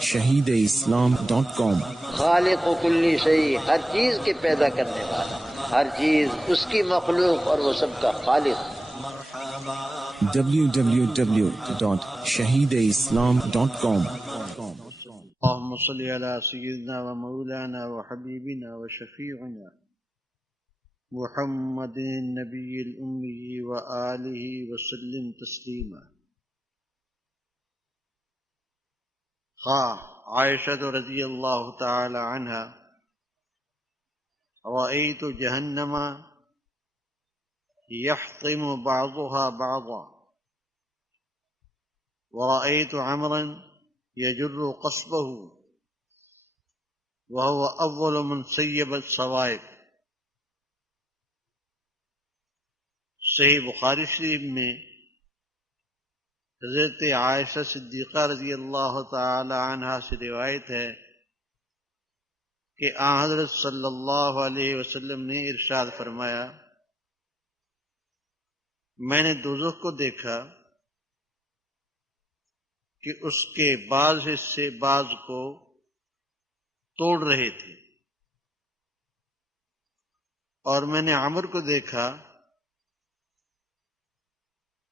www.shahideislam.com خالق و کلی شیء، ہر چیز کے پیدا کرنے والا، ہر چیز اس کی مخلوق اور وہ سب کا خالق۔ www.shahideislam.com اللهم صل على سيدنا ومولانا وحبيبنا وشفيعنا محمد النبي الأمي وآله وسلم تسليما۔ عائشة رضي الله تعالى عنها: رأيت جهنم يحطم بعضها بعضا، ورأيت عمرا يجر قصبه وهو أول من سيب الصوائب۔ صحیح بخاری شریف میں حضرت عائشہ صدیقہ رضی اللہ تعالی عنہا سے روایت ہے کہ آن حضرت صلی اللہ علیہ وسلم نے ارشاد فرمایا: میں نے دوزخ کو دیکھا کہ اس کے بعض حصے بعض کو توڑ رہے تھے، اور میں نے عمر کو دیکھا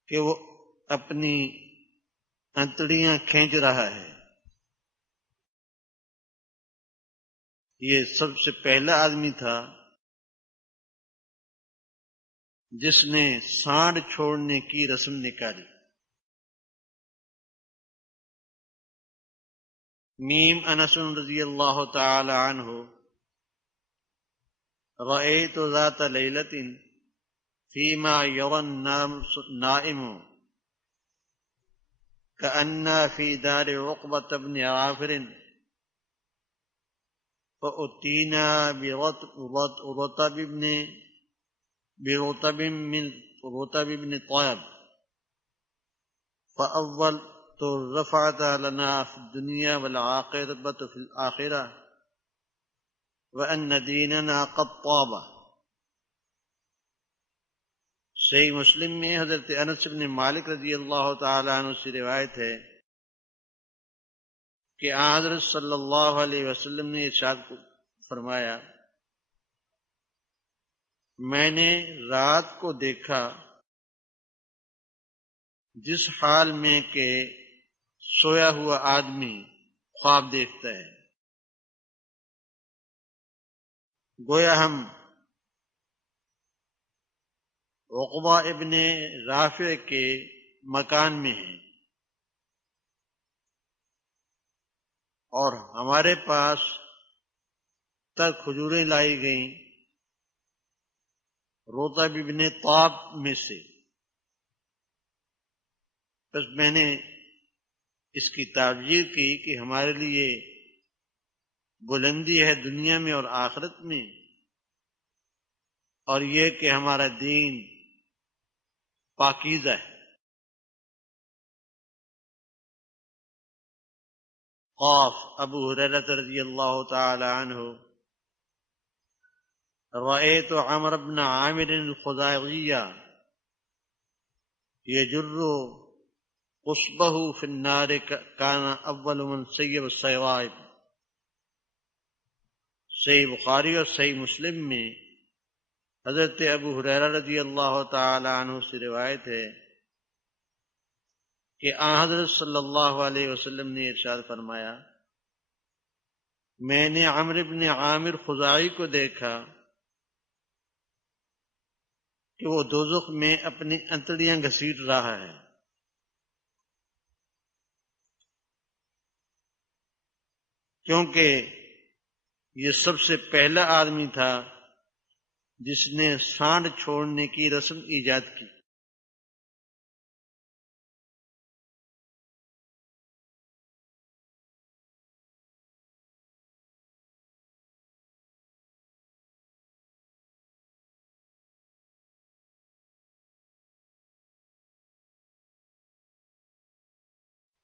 کہ وہ اپنی انتڑیاں کھینچ رہا ہے۔ یہ سب سے پہلا آدمی تھا جس نے سانڈ چھوڑنے کی رسم نکالی۔ میم انس رضی اللہ تعالی عنہ: رأيت ذات ليلة فيما يرى النائم كأن في دار عقبة بن عافر، فأتينا برطب من رطب بن طيب، فأولت رفعت لنا في الدنيا والعاقبة في الآخرة، وأن ديننا قد طاب۔ صحیح مسلم میں حضرت انس بن مالک رضی اللہ تعالی عنہ سے روایت ہے کہ حضرت صلی اللہ علیہ وسلم نے ارشاد فرمایا: میں نے رات کو دیکھا جس حال میں کہ سویا ہوا آدمی خواب دیکھتا ہے، گویا ہم عقبہ ابن رافع کے مکان میں ہیں اور ہمارے پاس تک کھجوریں لائی گئیں رطب ابن طاب میں سے۔ بس میں نے اس کی تعبیر کی کہ ہمارے لیے بلندی ہے دنیا میں اور آخرت میں، اور یہ کہ ہمارا دین پاکیزہ ہے۔ قاف ابو ہریرہ رضی اللہ تعالی عنہ: رأيت عمرو بن عامر الخزاعي يجر قصبه في النار كان أول من سيب الصوائب۔ صحیح بخاری اور صحیح مسلم میں حضرت ابو ہریرہ رضی اللہ تعالی عنہ سے روایت ہے کہ آن حضرت صلی اللہ علیہ وسلم نے ارشاد فرمایا: میں نے عمرو بن عامر خزاعی کو دیکھا کہ وہ دوزخ میں اپنی انتڑیاں گھسیٹ رہا ہے، کیونکہ یہ سب سے پہلا آدمی تھا جس نے سانڈ چھوڑنے کی رسم ایجاد کی۔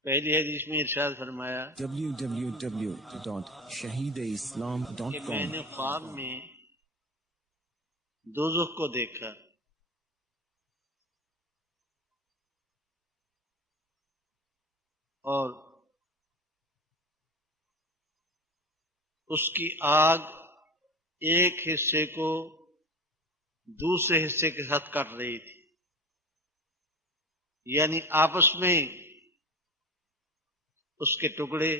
پہلی حدیث میں ارشاد فرمایا کہ میں www.shahideislam.com نے خواب میں دوزخ کو دیکھا اور اس کی آگ ایک حصے کو دوسرے حصے کے ساتھ کٹ رہی تھی، یعنی آپس میں اس کے ٹکڑے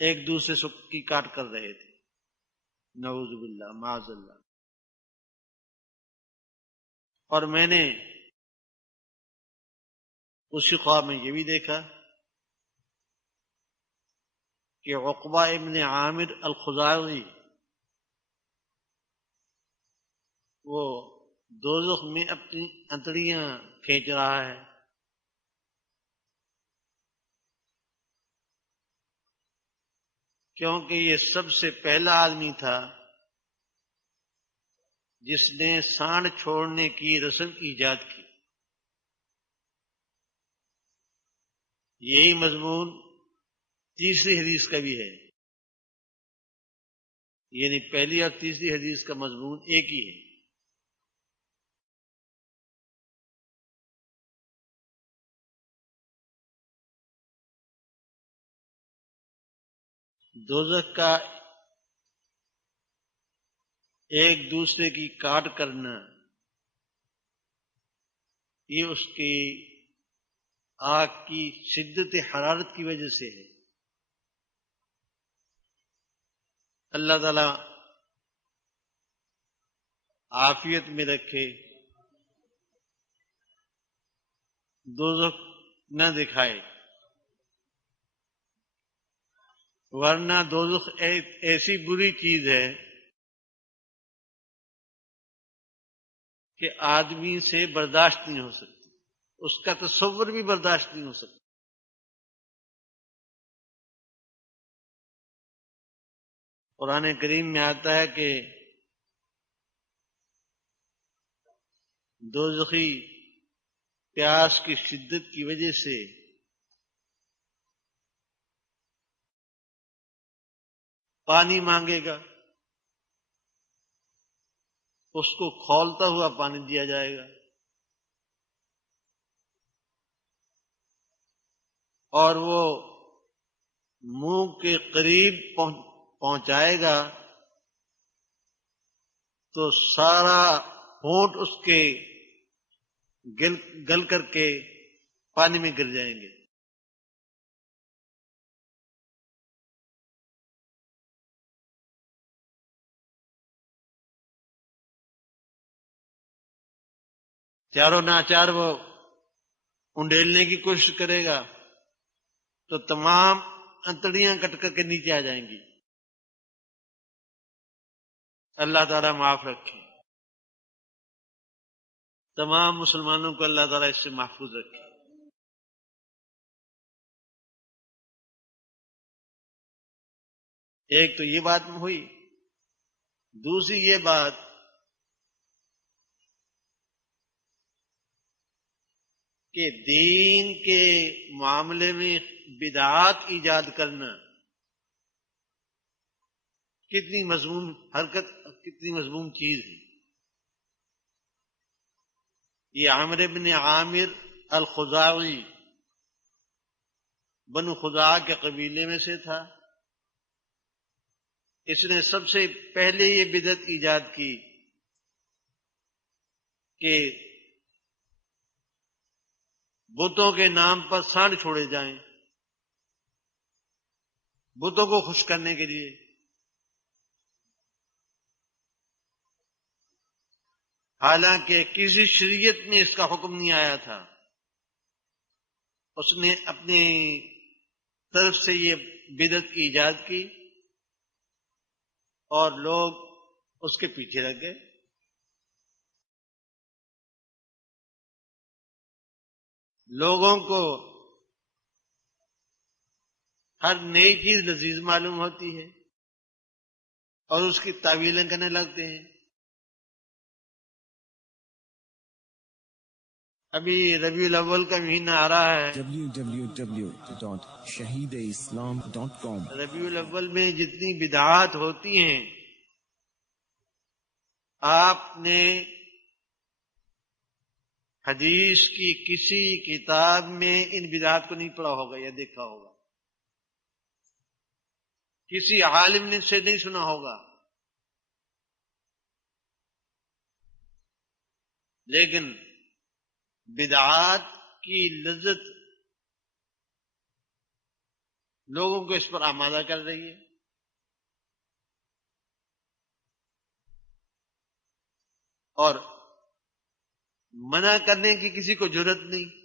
ایک دوسرے سے کی کاٹ کر رہے تھے، نعوذ باللہ معاذ اللہ۔ اور میں نے اسی خواب میں یہ بھی دیکھا کہ عقبہ ابن عامر الخزاعی وہ دوزخ میں اپنی انتڑیاں کھینچ رہا ہے، کیونکہ یہ سب سے پہلا آدمی تھا جس نے سانڈ چھوڑنے کی رسم ایجاد کی۔ یہی مضمون تیسری حدیث کا بھی ہے، یعنی پہلی اور تیسری حدیث کا مضمون ایک ہی ہے۔ دوزخ کا ایک دوسرے کی کاٹ کرنا یہ اس کی آگ کی شدت حرارت کی وجہ سے ہے۔ اللہ تعالی عافیت میں رکھے، دوزخ نہ دکھائے، ورنہ دوزخ ایسی بری چیز ہے کہ آدمی سے برداشت نہیں ہو سکتی، اس کا تصور بھی برداشت نہیں ہو سکتا۔ قرآن کریم میں آتا ہے کہ دوزخی پیاس کی شدت کی وجہ سے پانی مانگے گا، اس کو کھولتا ہوا پانی دیا جائے گا، اور وہ منہ کے قریب پہنچائے گا تو سارا ہونٹ اس کے گل کر کے پانی میں گر جائیں گے۔ چاروں ناچار وہ انڈیلنے کی کوشش کرے گا تو تمام انتڑیاں کٹ کر کے نیچے آ جائیں گی۔ اللہ تعالیٰ معاف رکھے، تمام مسلمانوں کو اللہ تعالیٰ اس سے محفوظ رکھے۔ ایک تو یہ بات ہوئی، دوسری یہ بات کہ دین کے معاملے میں بدعات ایجاد کرنا کتنی مذموم حرکت، کتنی مذموم چیز ہے۔ یہ عامر بن عامر الخزاعی بنو خزاعہ کے قبیلے میں سے تھا۔ اس نے سب سے پہلے یہ بدعت ایجاد کی کہ بتوں کے نام پر سانڈ چھوڑے جائیں، بتوں کو خوش کرنے کے لیے۔ حالانکہ کسی شریعت میں اس کا حکم نہیں آیا تھا، اس نے اپنی طرف سے یہ بدعت ایجاد کی اور لوگ اس کے پیچھے لگ گئے۔ لوگوں کو ہر نئی چیز لذیذ معلوم ہوتی ہے اور اس کی تعویلیں کرنے لگتے ہیں۔ ابھی ربیع الاول کا مہینہ آ رہا ہے، www.shahideislam.com۔ ربیع الاول میں جتنی بدعات ہوتی ہیں آپ نے حدیث کی کسی کتاب میں ان بدعات کو نہیں پڑھا ہوگا یا دیکھا ہوگا کسی عالم نے سے نہیں سنا ہوگا، لیکن بدعات کی لذت لوگوں کو اس پر آمادہ کر رہی ہے، اور منع کرنے کی کسی کو جرات نہیں۔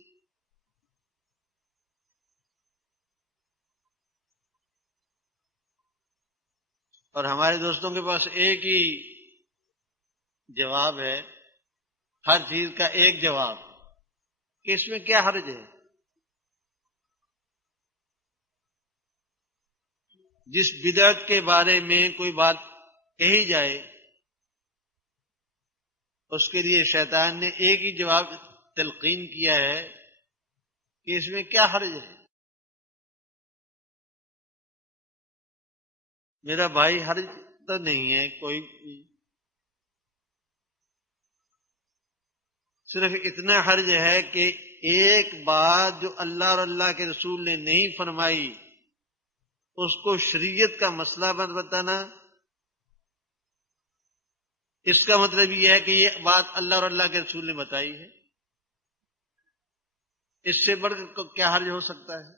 اور ہمارے دوستوں کے پاس ایک ہی جواب ہے، ہر چیز کا ایک جواب، کہ اس میں کیا حرج ہے؟ جس بدعت کے بارے میں کوئی بات کہی جائے اس کے لیے شیطان نے ایک ہی جواب تلقین کیا ہے کہ اس میں کیا حرج ہے۔ میرا بھائی، حرج تو نہیں ہے کوئی، صرف اتنا حرج ہے کہ ایک بات جو اللہ اور اللہ کے رسول نے نہیں فرمائی اس کو شریعت کا مسئلہ بتانا، اس کا مطلب یہ ہے کہ یہ بات اللہ اور اللہ کے رسول نے بتائی ہے، اس سے بڑھ کر کیا حرج ہو سکتا ہے؟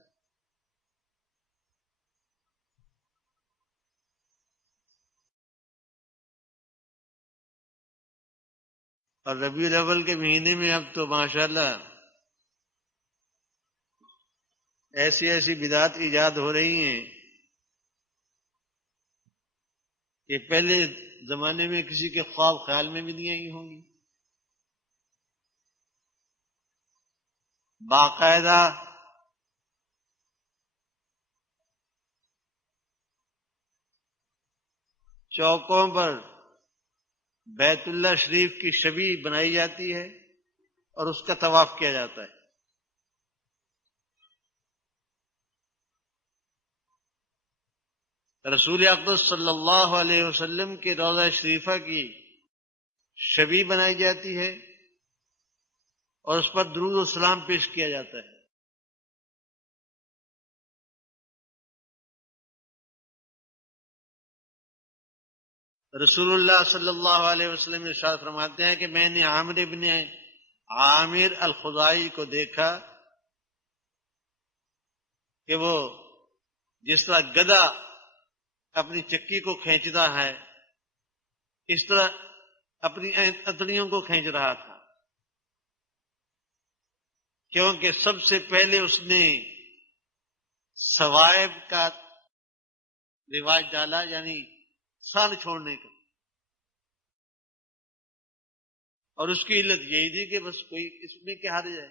اور ربیع الاول کے مہینے میں اب تو ماشاءاللہ ایسی ایسی بدعات ایجاد ہو رہی ہیں کہ پہلے زمانے میں کسی کے خواب خیال میں بھی نہیں آئی ہوں گی۔ باقاعدہ چوکوں پر بیت اللہ شریف کی شبیہ بنائی جاتی ہے اور اس کا طواف کیا جاتا ہے۔ رسول اقدس صلی اللہ علیہ وسلم کے روضہ شریفہ کی شبیہ بنائی جاتی ہے اور اس پر درود و سلام پیش کیا جاتا ہے۔ رسول اللہ صلی اللہ علیہ وسلم ارشاد فرماتے ہیں کہ میں نے عامر بن عامر الخزاعی کو دیکھا کہ وہ جس طرح گدھا اپنی چکی کو کھینچتا ہے اس طرح اپنی اتڑیوں کو کھینچ رہا تھا، کیونکہ سب سے پہلے اس نے سوائب کا رواج ڈالا، یعنی سان چھوڑنے کا، اور اس کی علت یہی تھی کہ بس کوئی اس میں کیا حرج ہے۔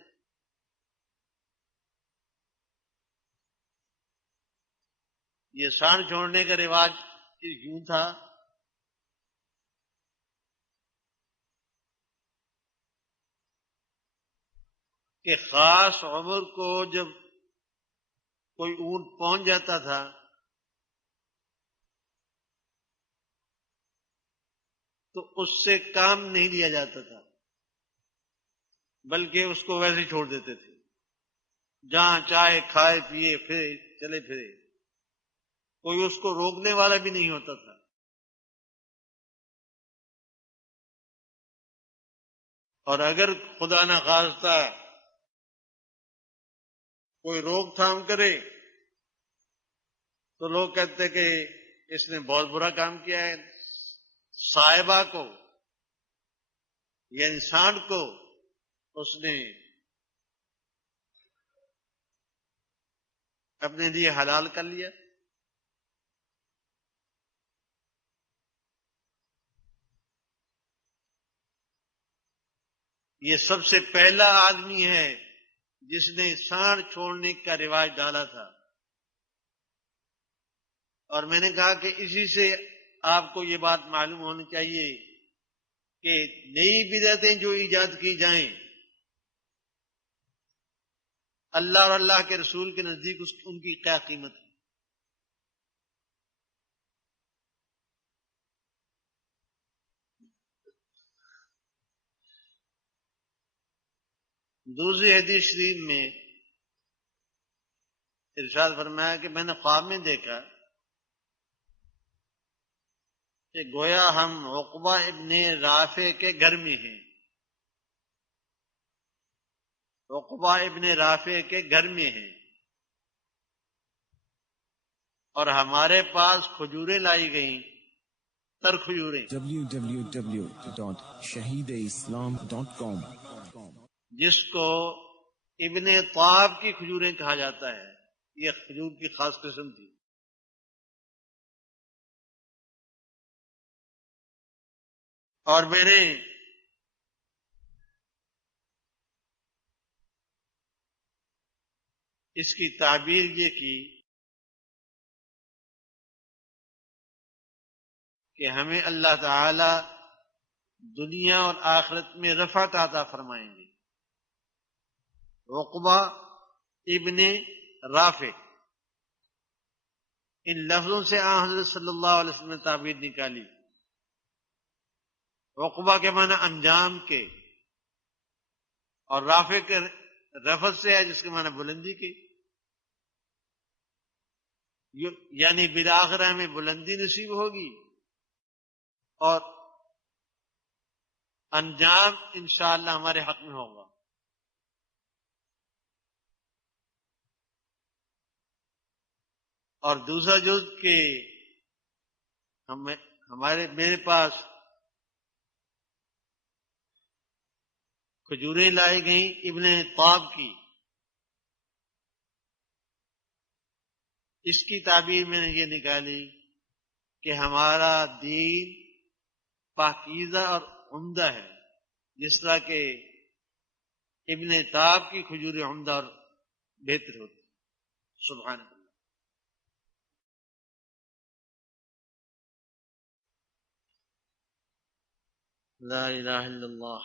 یہ سان چھوڑنے کا رواج یوں تھا کہ خاص عمر کو جب کوئی اونٹ پہنچ جاتا تھا تو اس سے کام نہیں لیا جاتا تھا، بلکہ اس کو ویسے ہی چھوڑ دیتے تھے، جہاں چاہے کھائے پیے پھرے چلے پھرے، کوئی اس کو روکنے والا بھی نہیں ہوتا تھا۔ اور اگر خدا نہ خواستہ کوئی روک تھام کرے تو لوگ کہتے کہ اس نے بہت برا کام کیا ہے، صاحبہ کو یا انسان کو اس نے اپنے لیے حلال کر لیا۔ یہ سب سے پہلا آدمی ہے جس نے سانڈ چھوڑنے کا رواج ڈالا تھا، اور میں نے کہا کہ اسی سے آپ کو یہ بات معلوم ہونی چاہیے کہ نئی بدعتیں جو ایجاد کی جائیں اللہ اور اللہ کے رسول کے نزدیک ان کی کیا قیمت ہے۔ دوسری حدیث شریف میں ارشاد فرمایا کہ میں نے خواب میں دیکھا کہ گویا ہم عقبہ ابن رافع کے گھر میں ہیں، عقبہ ابن رافع کے گھر میں ہیں، اور ہمارے پاس کھجوریں لائی گئیں، تر کھجوریں، www.shahideislam.com جس کو ابن طاب کی کھجوریں کہا جاتا ہے۔ یہ کھجور کی خاص قسم تھی۔ اور میں نے اس کی تعبیر یہ کی کہ ہمیں اللہ تعالی دنیا اور آخرت میں رفعت عطا فرمائیں گے۔ عقبہ ابن رافع، ان لفظوں سے آن حضرت صلی اللہ علیہ وسلم نے تعبیر نکالی۔ عقبہ کے معنی انجام کے، اور رافع کے رفعت سے ہے جس کے معنی بلندی کے، یعنی بالآخر ہمیں بلندی نصیب ہوگی اور انجام انشاءاللہ ہمارے حق میں ہوگا۔ اور دوسرا جز کہ میرے پاس کھجوریں لائی گئیں ابن طاب کی، اس کی تعبیر میں نے یہ نکالی کہ ہمارا دین پاکیزہ اور عمدہ ہے، جس طرح کہ ابن طاب کی کھجوریں عمدہ اور بہتر ہوتی۔ سبحان اللہ۔ لا الہ الا اللہ۔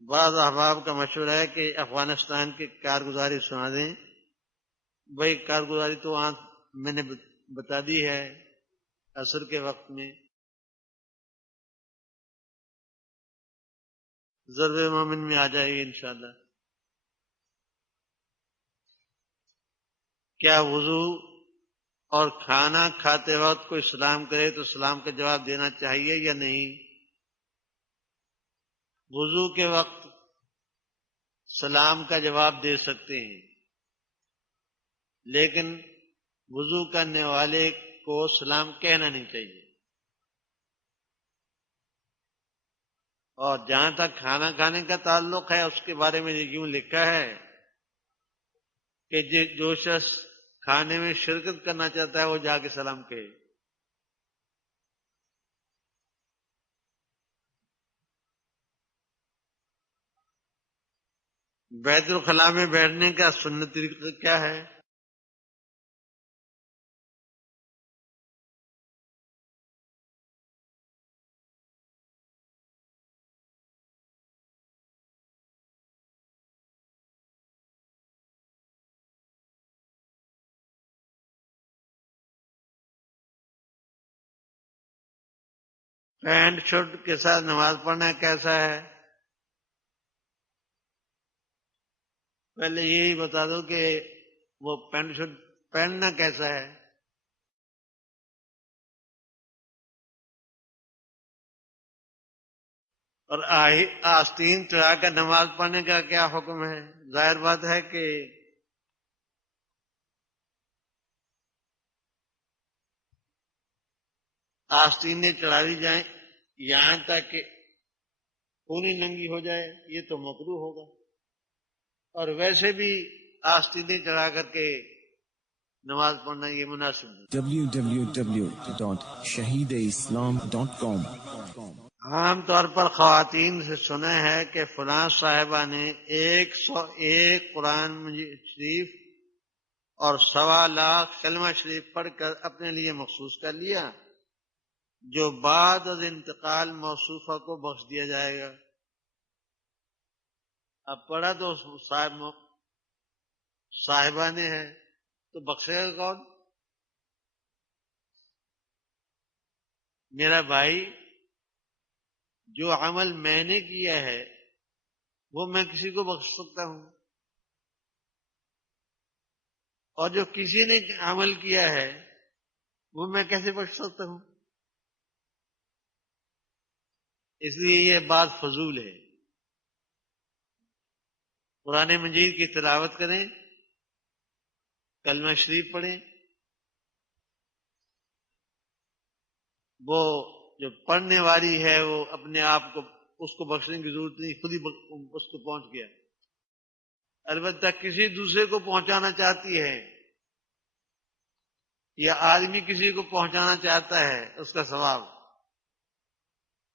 بعض احباب کا مشورہ ہے کہ افغانستان کی کارگزاری سنا دیں۔ بھائی کارگزاری تو میں نے بتا دی ہے عصر کے وقت میں۔ ضرب مومن میں آ جائے گی انشاءاللہ۔ کیا وضو اور کھانا کھاتے وقت کوئی سلام کرے تو سلام کا جواب دینا چاہیے یا نہیں؟ وضو کے وقت سلام کا جواب دے سکتے ہیں، لیکن وضو کرنے والے کو سلام کہنا نہیں چاہیے۔ اور جہاں تک کھانا کھانے کا تعلق ہے، اس کے بارے میں یوں لکھا ہے کہ جو شخص کھانے میں شرکت کرنا چاہتا ہے وہ جا کے سلام کہے۔ بیت الخلاء میں بیٹھنے کا سنت طریقہ کیا ہے؟ پینٹ شرٹ کے ساتھ نماز پڑھنا کیسا ہے؟ پہلے یہی بتا دو کہ وہ پینٹ شرٹ پہننا کیسا ہے۔ اور آستین چڑھا کر نماز پڑھنے کا کیا حکم ہے؟ ظاہر بات ہے کہ آستینیں چڑھا دی جائیں یہاں تک کہ پوری ننگی ہو جائے، یہ تو مکروہ ہوگا۔ اور ویسے بھی آستینیں چڑھا کر کے نماز پڑھنا یہ مناسب نہیں۔ www.shahideislam.com عام طور پر خواتین سے سنا ہے کہ فلاں صاحبہ نے 101 قرآن شریف اور 1.25 لاکھ کلمہ شریف پڑھ کر اپنے لیے مخصوص کر لیا، جو بعد از انتقال موصوفہ کو بخش دیا جائے گا۔ اب پڑھا تو صاحبہ نے ہے تو بخشے گا کون؟ میرا بھائی، جو عمل میں نے کیا ہے وہ میں کسی کو بخش سکتا ہوں؟ اور جو کسی نے عمل کیا ہے وہ میں کیسے بخش سکتا ہوں؟ اس لیے یہ بات فضول ہے۔ قرآن مجید کی تلاوت کریں، کلمہ شریف پڑھیں، وہ جو پڑھنے والی ہے وہ اپنے آپ کو اس کو بخشنے کی ضرورت نہیں، خود ہی اس کو پہنچ گیا۔ البتہ کسی دوسرے کو پہنچانا چاہتی ہے یا آدمی کسی کو پہنچانا چاہتا ہے اس کا ثواب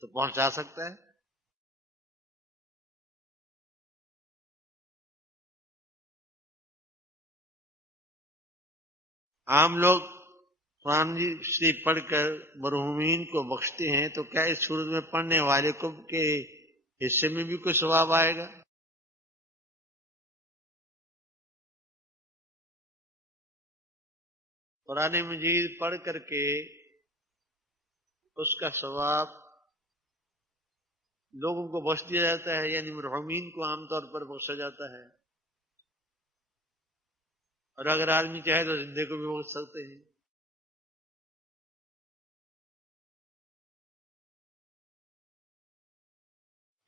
تو پہنچا سکتا ہے۔ عام لوگ قرآن شریف پڑھ کر مرحومین کو بخشتے ہیں، تو کیا اس صورت میں پڑھنے والے کو کے حصے میں بھی کوئی ثواب آئے گا؟ قرآن مجید پڑھ کر کے اس کا ثواب لوگوں کو بخش دیا جاتا ہے، یعنی مرحومین کو عام طور پر بخشا جاتا ہے، اور اگر آدمی چاہے تو زندے کو بھی بخش سکتے ہیں۔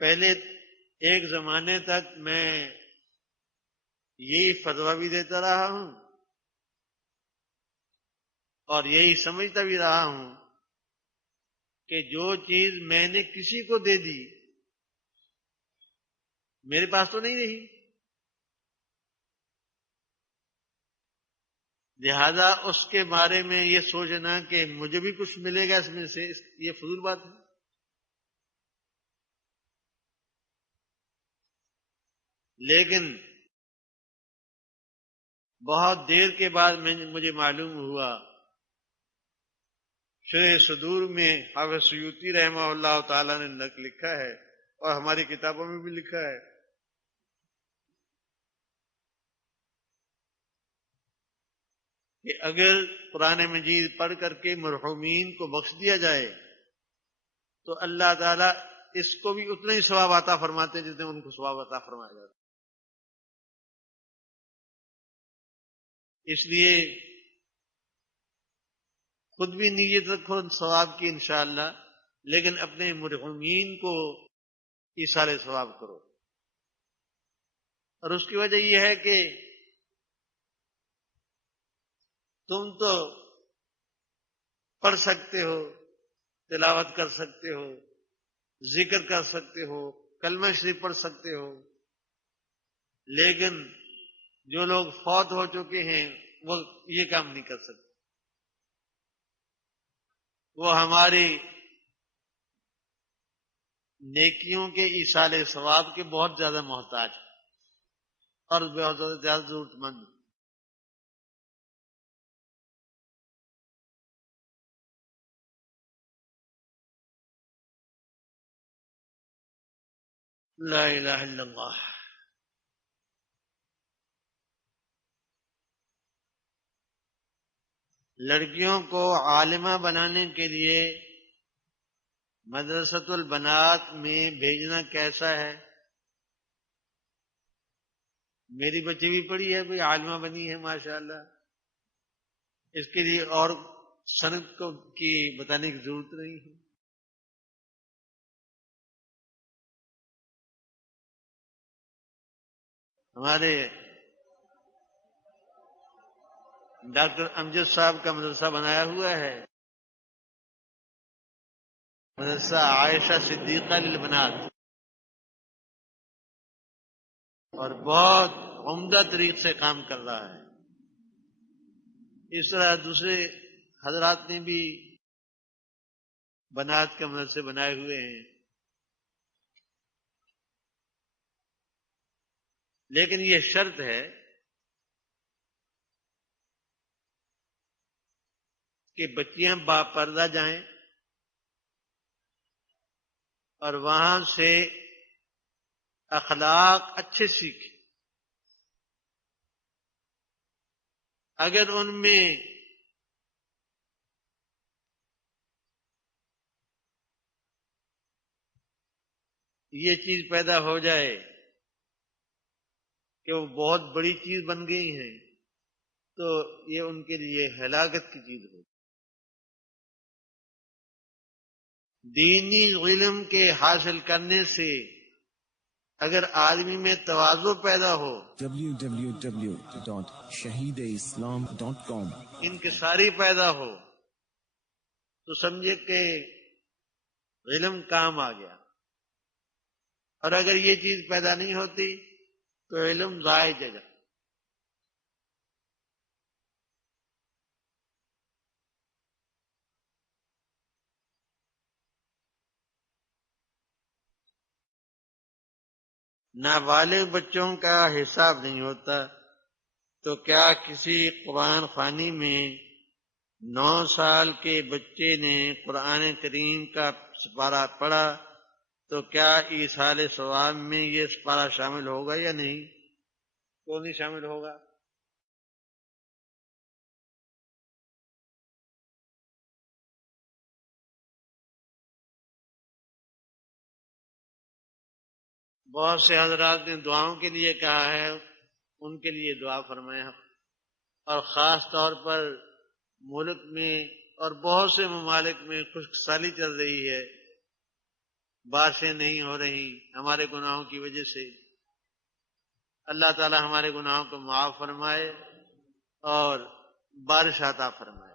پہلے ایک زمانے تک میں یہی فتویٰ بھی دیتا رہا ہوں اور یہی سمجھتا بھی رہا ہوں کہ جو چیز میں نے کسی کو دے دی میرے پاس تو نہیں رہی، لہذا اس کے بارے میں یہ سوچنا کہ مجھے بھی کچھ ملے گا اس میں سے، یہ فضول بات ہے۔ لیکن بہت دیر کے بعد مجھے معلوم ہوا، شرح صدور میں حافظ سیوطی رحمہ اللہ تعالی نے لکھا ہے اور ہماری کتابوں میں بھی لکھا ہے کہ اگر قرآن مجید پڑھ کر کے مرحومین کو بخش دیا جائے تو اللہ تعالیٰ اس کو بھی اتنا ہی ثواب عطا فرماتے جتنے ان کو ثواب عطا فرمایا جاتا۔ اس لیے خود بھی نیت رکھو ثواب کی انشاءاللہ، لیکن اپنے مرحومین کو ایصال ثواب کرو۔ اور اس کی وجہ یہ ہے کہ تم تو پڑھ سکتے ہو، تلاوت کر سکتے ہو، ذکر کر سکتے ہو، کلمہ شریف پڑھ سکتے ہو، لیکن جو لوگ فوت ہو چکے ہیں وہ یہ کام نہیں کر سکتے۔ وہ ہماری نیکیوں کے ایصال ثواب کے بہت زیادہ محتاج ہیں اور بہت زیادہ ضرورت مند ہیں۔ لا الہ الا اللہ۔ لڑکیوں کو عالمہ بنانے کے لیے مدرسۃ البنات میں بھیجنا کیسا ہے؟ میری بچی بھی پڑھی ہے، کوئی عالمہ بنی ہے ماشاءاللہ، اس کے لیے اور سند کی بتانے کی ضرورت نہیں ہے۔ ہمارے ڈاکٹر امجد صاحب کا مدرسہ بنایا ہوا ہے، مدرسہ عائشہ صدیقہ للبنات، اور بہت عمدہ طریقے سے کام کر رہا ہے۔ اس طرح دوسرے حضرات نے بھی بنات کے مدرسے بنائے ہوئے ہیں، لیکن یہ شرط ہے کہ بچیاں باپردہ جائیں اور وہاں سے اخلاق اچھے سیکھیں۔ اگر ان میں یہ چیز پیدا ہو جائے کہ وہ بہت بڑی چیز بن گئی ہیں تو یہ ان کے لیے ہلاکت کی چیز ہوگی۔ دینی علم کے حاصل کرنے سے اگر آدمی میں تواضع پیدا ہو، www.shahideislam.com انکساری پیدا ہو، تو سمجھے کہ علم کام آ گیا، اور اگر یہ چیز پیدا نہیں ہوتی تو علم ضائع جگہ۔ نابالغ بچوں کا حساب نہیں ہوتا، تو کیا کسی قرآن خوانی میں 9 سال کے بچے نے قرآن کریم کا سپارہ پڑھا تو کیا ایصال ثواب میں یہ سپارہ شامل ہوگا یا نہیں؟ کیوں نہیں شامل ہوگا؟ بہت سے حضرات نے دعاؤں کے لیے کہا ہے، ان کے لیے دعا فرمایا، اور خاص طور پر ملک میں اور بہت سے ممالک میں خشک سالی چل رہی ہے، بارشیں نہیں ہو رہی ہمارے گناہوں کی وجہ سے۔ اللہ تعالی ہمارے گناہوں کو معاف فرمائے اور بارش عطا فرمائے۔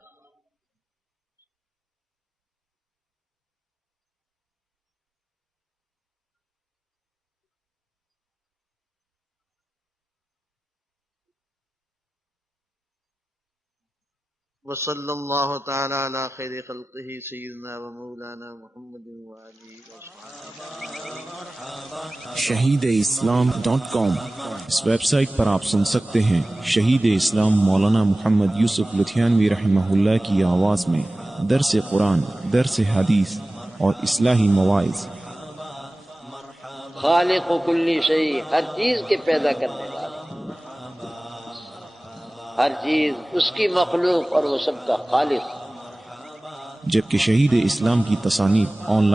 وصلی اللہ تعالی علی خیر خلقہ سیدنا و مولانا محمد وآلہ shahideislam.com اس ویب سائٹ پر آپ سن سکتے ہیں شہید اسلام مولانا محمد یوسف لدھیانوی رحمہ اللہ کی آواز میں درس قرآن، درس حدیث اور اصلاحی مواعظ۔ خالق و کلی شیء، ہر چیز کے پیدا کرنے والا، ہر چیز اس کی مخلوق اور وہ سب کا خالق۔ جبکہ شہید اسلام کی تصانیف آن لائن